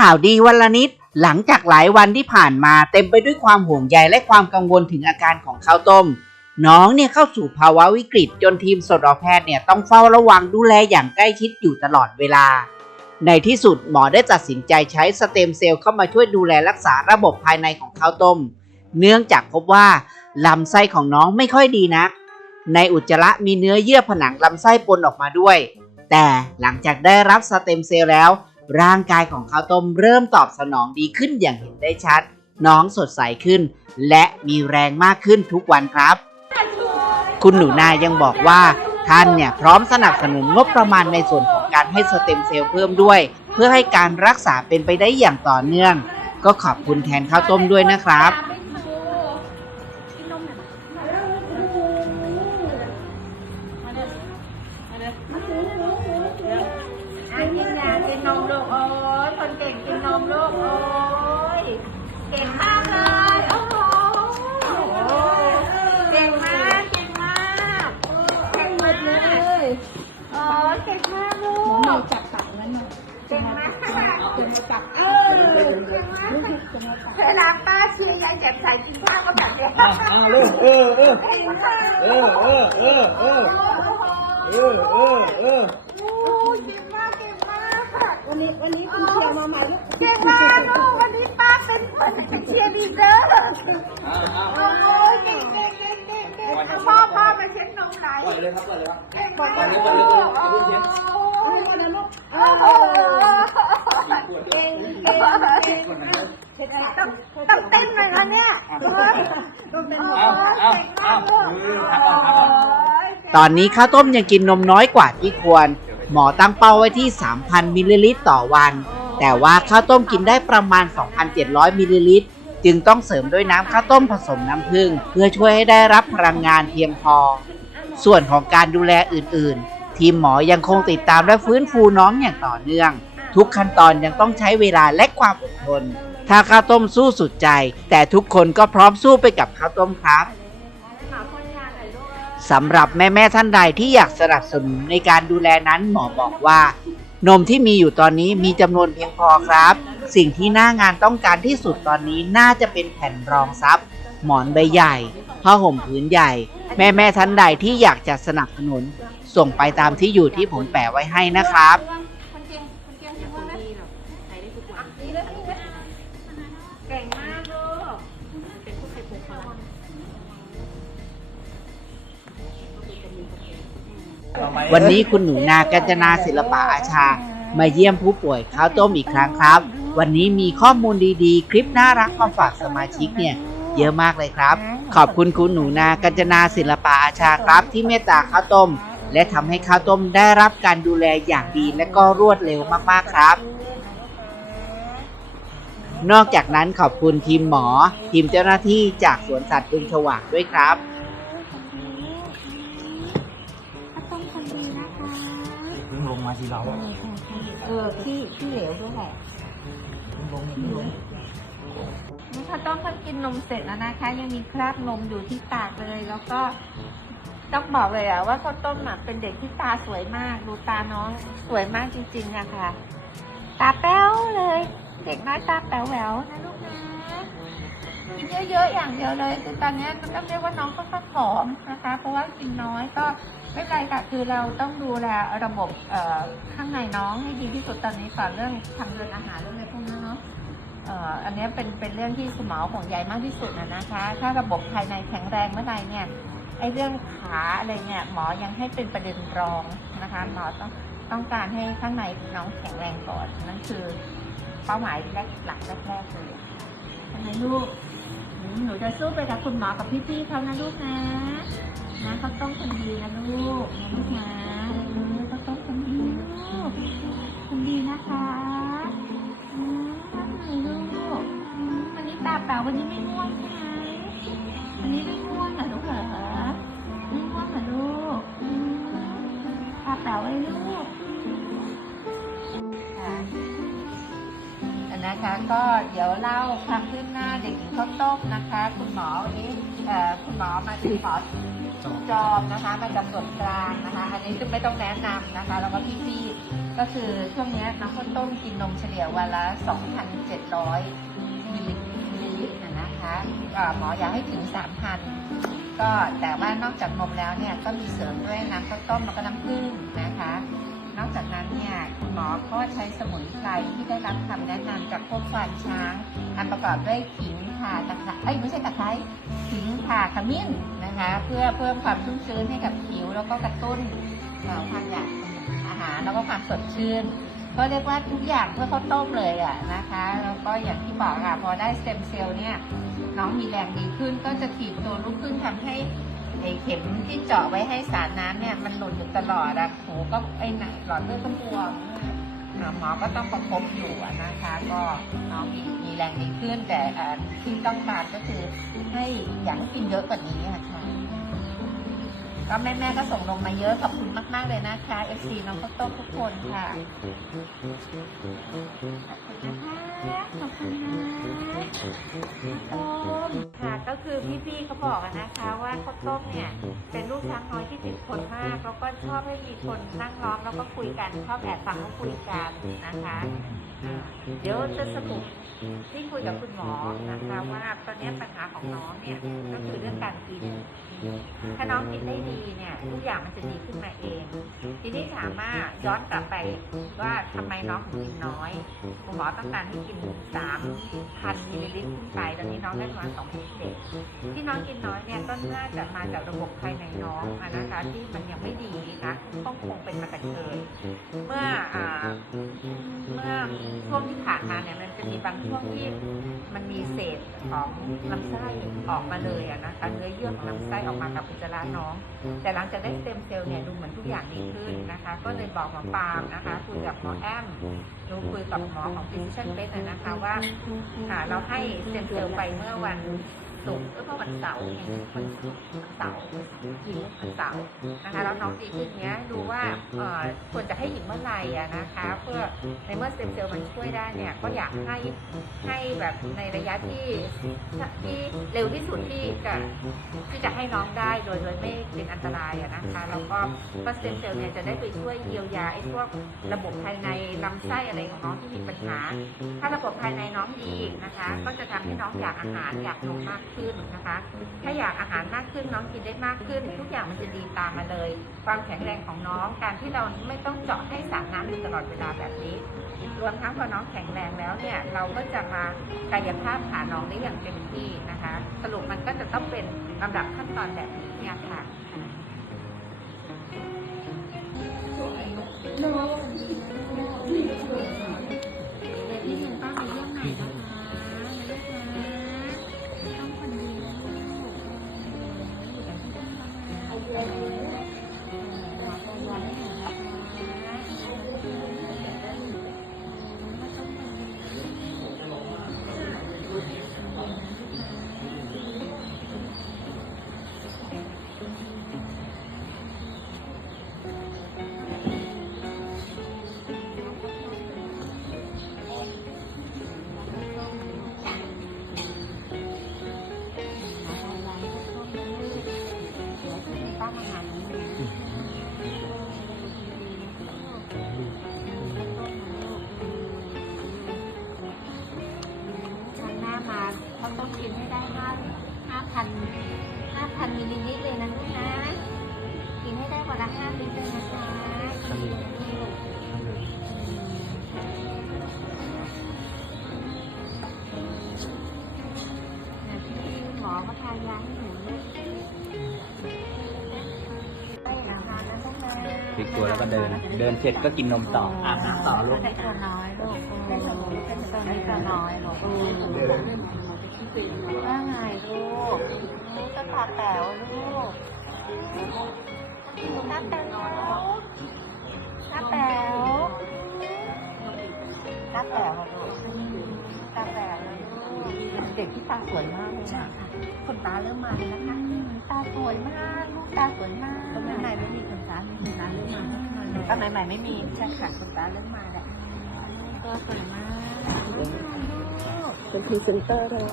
ข่าวดีวันละนิด หลังจากหลายวันที่ผ่านมาเต็มไปด้วยความห่วงใยและความกังวลถึงอาการของข้าวต้ม น้องเนี่ยเข้าสู่ภาวะวิกฤต จนทีมสัตวแพทย์เนี่ยต้องเฝ้าระวังดูแลอย่างใกล้ชิดอยู่ตลอดเวลา ในที่สุดหมอได้ตัดสินใจใช้สเต็มเซลล์เข้ามาช่วยดูแลรักษาระบบภายในของข้าวต้ม เนื่องจากพบว่าลำไส้ของน้องไม่ค่อยดีนักในอุจจาระมีเนื้อเยื่อผนังลำไส้ปนออกมาด้วย แต่หลังจากได้รับสเต็มเซลล์แล้ว ร่างกายของข้าวต้มเริ่มตอบสนองดีขึ้นอย่างเห็นได้ชัด น้องสดใสขึ้น และมีแรงมากขึ้นทุกวันครับ คุณหนูนายังบอกว่าท่านเนี่ยพร้อมสนับสนุนงบประมาณในส่วนของการให้สเต็มเซลล์เพิ่มด้วย เพื่อให้การรักษาเป็นไปได้อย่างต่อเนื่อง ก็ขอบคุณแทนข้าวต้มด้วยนะครับอันนี้ นมลูกโอ้ยคนเก่งกินนมลูกโอ้ยเก่งมากเลยโอ้โหเก่งมากเก่งมากเก่งหมดเลยโอ้ยเก่งมากลูกหมอจับตักนั้นมาเก่งมากจะมาจับเออเก่งมากเวลาป้าเชียร์ยายแจ่มใสกินข้าวก็แบบเนี้ยอ่าวเออเออเออเออเออเออเออเออเออ วันนี้วันนี้คุณเชียร์มาใหม่ลูกเก่งมากลูกวันนี้ป้าเป็นคนเชียร์ลีดเดอร์อ่าอ่าโอ้ยเก่งเก่งเก่งเก่งเก่งพ่อพ่อมาเช็ดนมไหนปล่อยเลยครับปล่อยเลยครับเก่งมากลูกโอ้ยวันนั้นลูกโอ้โหเก่งเก่งเก่งต้องต้องเต้นหน่อยนะเนี่ยต้องเต้นเอาเอาเอามือพักก่อนพักก่อนตอนนี้ข้าวต้มยังกินนมน้อยกว่าที่ควร หมอตั้งเป้าไว้ที่ 3,000 มิลลิลิตรต่อวัน แต่ว่าข้าวต้มกินได้ประมาณ 2,700 มิลลิลิตร จึงต้องเสริมด้วยน้ำข้าวต้มผสมน้ำผึ้งเพื่อช่วยให้ได้รับพลังงานเพียงพอ ส่วนของการดูแลอื่น ๆ ทีมหมอยังคงติดตามและฟื้นฟูน้องอย่างต่อเนื่อง ทุกขั้นตอนยังต้องใช้เวลาและความอดทน ถ้าข้าวต้มสู้สุดใจ แต่ทุกคนก็พร้อมสู้ไปกับข้าวต้มครับ สำหรับแม่ๆท่านใดที่อยากสนับสนุนในการดูแลนั้นหมอบอกว่า นมที่มีอยู่ตอนนี้มีจำนวนเพียงพอครับ สิ่งที่หน้างานต้องการที่สุดตอนนี้น่าจะเป็นแผ่นรองซับหมอนใบใหญ่ผ้าห่มผืนใหญ่ แม่ๆท่านใดที่อยากจะสนับสนุน ส่งไปตามที่อยู่ที่ผมแปะไว้ให้นะครับ วันนี้คุณหนูนากัญจนาศิลปะอาชา มาเยี่ยมผู้ป่วยข้าวต้มอีกครั้งครับ วันนี้มีข้อมูลดีๆ คลิปน่ารักมาฝากสมาชิกเนี่ย เยอะมากเลยครับ ขอบคุณคุณหนูนากัญจนาศิลปะอาชาครับ ที่เมตตาข้าวต้ม และทำให้ข้าวต้มได้รับการดูแลอย่างดีและก็รวดเร็วมากๆครับ นอกจากนั้นขอบคุณทีมหมอ ทีมเจ้าหน้าที่จากสวนสัตว์บึงฉวากด้วยครับ มาทีเราเออขี้ขี้เหลวด้วยแหละเพิ่งลงเพิ่งลงนี่ค่ะต้องก็กินนมเสร็จแล้วนะคะ ยังมีคราบนมอยู่ที่ปากเลย แล้วก็ต้องบอกเลยอะว่าข้าวต้มอะเป็นเด็กที่ตาสวยมาก ดูตาน้องสวยมากจริงๆอะค่ะ ตาแป้วเลย เด็กน้อยตาแป๋วแหววนะลูกนะกินเยอะๆอย่างเดียวเลยคือตอนนี้มันต้องเรียกว่าน้องก็ค่อนข้างผอมนะคะ เพราะว่ากินน้อยก็ ไม่เป็นไรค่ะ คือเราต้องดูแลระบบเอ่อข้างในน้องให้ดีที่สุดตอนนี้ก่อนเรื่องทางเดินอาหารเรื่องอะไรพวกนี้นเนาะเอ่ออันนี้เป็นเป็นเรื่องที่คุณหมอห่วงใยมากที่สุดนะนะคะ ถ้าระบบภายในแข็งแรงเมื่อไหร่เนี่ยไอ้เรื่องขาอะไรเนี่ยหมอยังให้เป็นประเด็นรองนะคะหมอต้องต้องการให้ข้างในน้องแข็งแรงก่อนนั่นคือเป้าหมายแรกหลักแรกๆเลยทำไมลูกหนูจะสู้ไปกับคุณหมอกับพี่ๆเขานะลูกนะนะเขาต้องคนดีนะลูก นะคะ ก็เดี๋ยวเล่าความคืบหน้าเด็กหญิงข้าวต้มนะคะ คุณหมอวันนี้คุณหมอมาคุณหมอจอมนะคะมันกับส่วนกลางนะคะ อันนี้คือไม่ต้องแนะนำนะคะ แล้วก็พี่ๆก็คือช่วงนี้น้องข้าวต้มกินนมเฉลี่ยวันละ 2,700มิลลิลิตรนะนะคะหมออยากให้ถึง 3,000 ก็แต่ว่านอกจากนมแล้วเนี่ยก็มีเสริมด้วยน้ำข้าวต้มแล้วก็น้ำผึ้งนะคะ นอกจากนั้นเนี่ยคุณหมอก็ใช้สมุนไพรที่ได้รับคำแนะนำจากพวกควานช้างอันประกอบด้วยขิงข่าตะไคร้เอ้ยไม่ใช่ตะไคร้ขิงข่าขมิ้นนะคะ เพื่อเพิ่มความชุ่มชื้นให้กับผิว แล้วก็กระตุ้นความอยากอาหารแล้วก็ความสดชื่นก็เรียกว่าทุกอย่างเพื่อข้าต้มเลยอะนะคะ แล้วก็อย่างที่บอกค่ะพอได้สเต็มเซลล์เนี่ยน้องมีแรงดีขึ้นก็จะถีบตัวลุกขึ้นทำให้ ไอ้เข็มที่เจาะไว้ให้สารน้ำเนี่ยมันหลุดอยู่ตลอดอะหูก็ไอ้ไหนหลอดเลือดก็บวมหมอก็ต้องประคบอยู่นะคะ ก็น้องมีมีแรงดีขึ้นแต่ที่ต้องการก็คือให้อยางกินเยอะกว่านี้ค่ะ ก็แม่แม่ๆก็ส่งนมมาเยอะขอบคุณมาก ๆ เลยนะคะ FC น้องข้าวต้มทุกคนค่ะ ขอบคุณนะคะ ขอบคุณนะข้าวต้มค่ะ ก็คือพี่ๆเขาบอกอะนะคะ ว่าข้าวต้มเนี่ย เป็นลูกช้างน้อยที่ติดคนมาก แล้วก็ชอบให้มีคนนั่งล้อมแล้วก็คุยกัน ชอบแอบฟังเขาคุยกันนะคะอ่าเดี๋ยวจะสรุป ที่คุยกับคุณหมอนะคะว่าตอนนี้ปัญหาของน้องเนี่ยก็คือเรื่องการกิน ถ้าน้องกินได้ดีเนี่ยทุกอย่างมันจะดีขึ้นมาเอง ทีนี้ถามว่าย้อนกลับไปว่าทำไมน้องถึงกินน้อยคุณหมอต้องการให้กิน3,000มิลลิลิตรขึ้นไปตอนนี้น้องได้ประมาณ2,700ที่น้องกินน้อยเนี่ยก็น่าจะมาจากระบบภายในน้องอะนะคะที่มันยังไม่ดีนะต้องคงเป็นมาแต่เคยเมื่ออ่าเมื่อช่วงที่ผ่านมาเนี่ยมันจะมีบางช่วงที่มันมีเศษของลำไส้ออกมาเลยอะนะคะเนื้อเยื่อของลำไส้ออกมากับอุจจาระน้องแต่หลังจากได้สเต็มเซลล์เนี่ยดูเหมือนทุกอย่างดีขึ้นนะคะ ก็เลยบอกหมอปาล์มนะคะคุยกับหมอแอมดูคุยกับหมอของ Physician b e s นะคะว่าอ่าเราให้สเต็มเซลล์ไปเมื่อวัน ศุกร์เมื่อวันเสาร์เนี่ยวันศุกร์วันเสาร์หญิงวันเสาร์นะคะแล้วน้องดีขึ้นเนี้ยดูว่าเออควรจะให้หญิงเมื่อไหร่อะนะคะ เพื่อในเมื่อสเต็มเซลล์มันช่วยได้เนี่ยก็อยากให้ให้แบบในระยะที่ที่เร็วที่สุดที่จะที่จะให้น้องได้โดยโดยไม่เป็นอันตรายอะนะคะแล้วก็ก็สเต็มเซลล์เนี่ยจะได้ไปช่วยเยียวยาไอ้พวกระบบภายในลำไส้อะไรของน้องที่มีปัญหา ถ้าระบบภายในน้องดีนะคะ ก็จะทำให้น้องอยากอาหารอยากนมมากขึ้นนะคะ ถ้าอยากอาหารมากขึ้นน้องกินได้มากขึ้น ทุกอย่างมันจะดีตามมาเลย ความแข็งแรงของน้อง การที่เราไม่ต้องเจาะให้สารน้ำอยู่ตลอดเวลาแบบนี้ รวมทั้งพอน้องแข็งแรงแล้วเนี่ย เราก็จะมากายภาพขาน้องได้อย่างเต็มที่นะคะ สรุปมันก็จะต้องเป็นลำดับขั้นตอนแบบนี้เนี่ย พลิกตัวแล้วก็เดิน เดินเสร็จก็กินนมต่ออาบน้ำต่อลูกได้ตัวน้อยลูกได้ตัวน้อยตัวนี้ตัวน้อยลูกว่าไงลูกลูกจะตาแป๋วลูกตาแป๋วตาแป๋วตาแป๋วลูกตาแป๋วลูกเด็กที่ตาสวยมากเลยค่ะขนตาเริ่มมาแล้วนะคะตาสวยมาก ลูกตาสวยมาก ตรงไหนไม่มีขนตาไม่มีขนตาเริ่มมาตอนใหม่ๆไม่มีใช่ค่ะขนตาเริ่มมาแล้วตัวสวยมากเป็นพรีเซนเตอร์เลย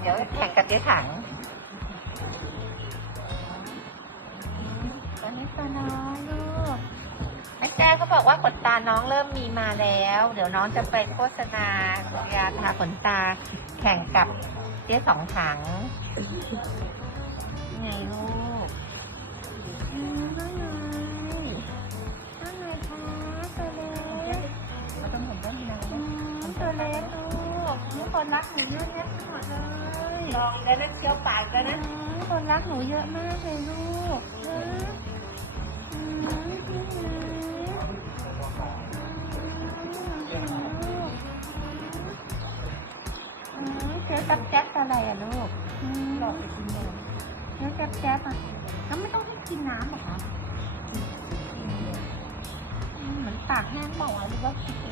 เดี๋ยวแข่งกับเจ๊ถังอันนี้ตัวน้องลูกแม่แจ้เขาบอกว่าขนตาน้องเริ่มมีมาแล้ว เดี๋ยวน้องจะไปโฆษณายาทาขนตาแข่งกับเจ๊สองถังไงลูก คนรักหนูเยอะแยะไปหมดเลยลองแล้วนะเคี้ยวปากแล้วนะอืมคนรักหนูเยอะมากเลยลูกนะอืมพี่นะอืมเจ๊จับแจ๊บอะไรอะลูกอืมหลอกไปกินนมเจ๊จับแจ๊บอะแล้วไม่ต้องให้กินน้ำเหรอคะอืมเหมือนปากแห้งบอกว่าหรือว่ากินเอ